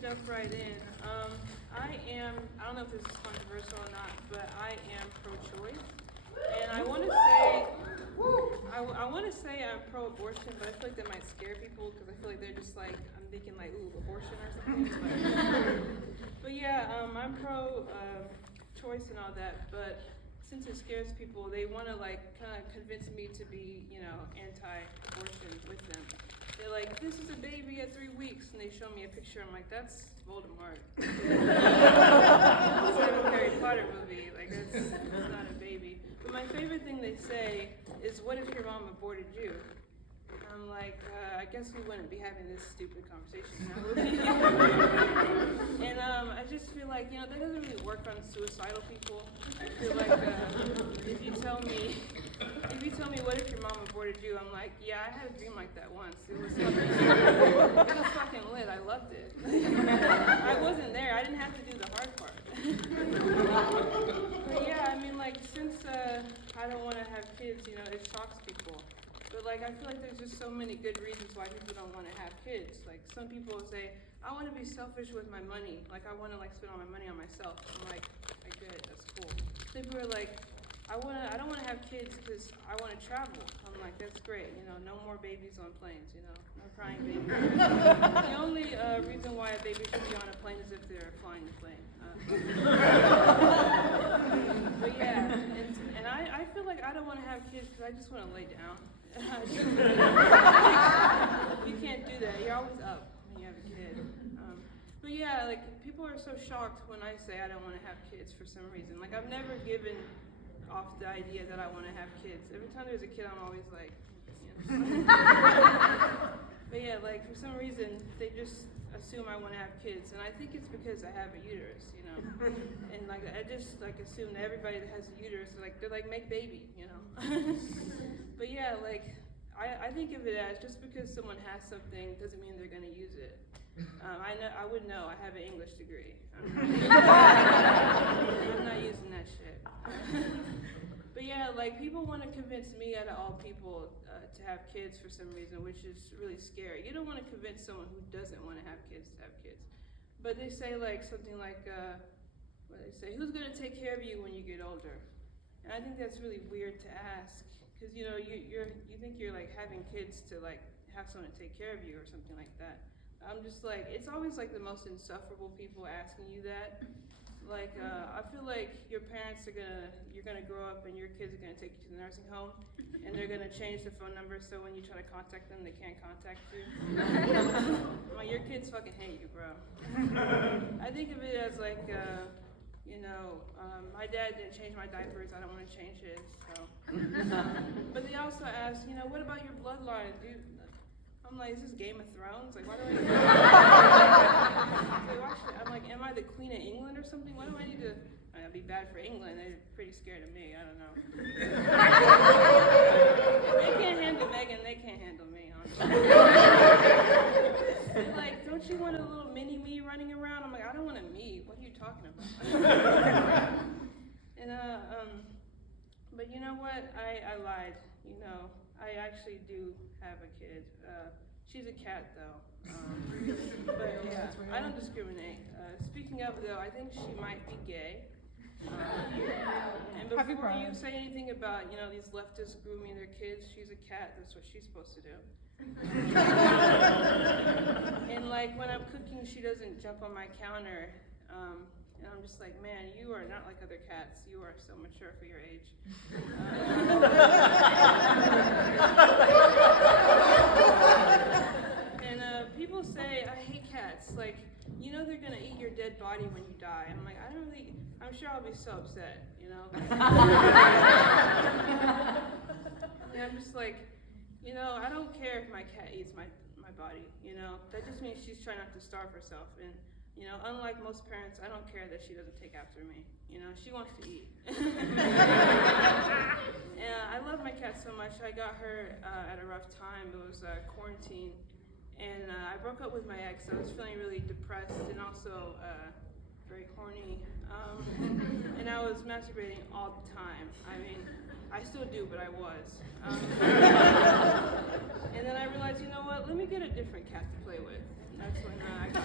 jump right in. I don't know if this is controversial or not, but I am pro-choice. And I want to say, I want to say I'm pro-abortion, but I feel like that might scare people because I feel like they're just like, I'm thinking like, ooh, abortion or something. But yeah, I'm pro-choice and all that, but since it scares people, they want to like kind of convince me to be, anti-abortion with them. They're like, this is a baby at 3 weeks, and they show me a picture. I'm like, that's Voldemort. It's like a Harry Potter movie. Like, it's not a baby. But my favorite thing they say is, what if your mom aborted you? I'm like, I guess we wouldn't be having this stupid conversation now, would we? And I just feel like, that doesn't really work on suicidal people. I feel like if you tell me, what if your mom aborted you? I'm like, yeah, I had a dream like that once. It was fucking lit. I loved it. I wasn't there. I didn't have to do the hard part. But yeah, since I don't want to have kids, it shocks people. But I feel like there's just so many good reasons why people don't want to have kids. Like some people will say, I want to be selfish with my money. Like I want to spend all my money on myself. I'm like, I get it, that's cool. Some people are like, I don't want to have kids because I want to travel. I'm like, that's great. No more babies on planes. No crying babies. The only reason why a baby should be on a plane is if they're flying the plane. But yeah, and I feel like I don't want to have kids because I just want to lay down. You can't do that. You're always up when you have a kid. But yeah, people are so shocked when I say I don't want to have kids for some reason. I've never given off the idea that I want to have kids. Every time there's a kid, I'm always like, But yeah, for some reason, they just assume I want to have kids, and I think it's because I have a uterus, And I just assume that everybody that has a uterus, they're like, make baby, But yeah, I think of it as just because someone has something doesn't mean they're going to use it. I would know. I have an English degree. I'm not using that shit. But yeah, people want to convince me out of all people to have kids for some reason, which is really scary. You don't want to convince someone who doesn't want to have kids to have kids. But they say something like, what do they say? Who's going to take care of you when you get older? And I think that's really weird to ask, because you think you're having kids to have someone to take care of you or something like that. I'm just it's always the most insufferable people asking you that. I feel like your parents you're gonna grow up and your kids are gonna take you to the nursing home, and they're gonna change the phone number so when you try to contact them, they can't contact you. Your kids fucking hate you, bro. I think of it as my dad didn't change my diapers, I don't want to change his. So. But they also ask, what about your bloodline, dude? I'm like, is this Game of Thrones? Why do I need to... I'm like, am I the Queen of England or something? Why do I need to... That'd be bad for England. They're pretty scared of me. I don't know. If they can't handle Meghan, they can't handle me, honestly. They're like, don't you want a little mini me running around? I'm like, I don't want a me. What are you talking about? And, but you know what? I lied. I actually do have a kid. She's a cat, though. But yeah, I don't discriminate. Speaking of, though, I think she might be gay. And before you say anything about, these leftists grooming their kids, she's a cat. That's what she's supposed to do. And when I'm cooking, she doesn't jump on my counter. And I'm just like, man, you are not like other cats. You are so mature for your age. And people say, I hate cats. They're going to eat your dead body when you die. I'm like, I'm sure I'll be so upset, And I'm just like, I don't care if my cat eats my body, That just means she's trying not to starve herself. And unlike most parents, I don't care that she doesn't take after me. She wants to eat. And I love my cat so much. I got her at a rough time. It was quarantine. And I broke up with my ex. I was feeling really depressed and also very horny. And I was masturbating all the time. I still do, but I was. And then I realized, let me get a different cat to play with. And that's when I got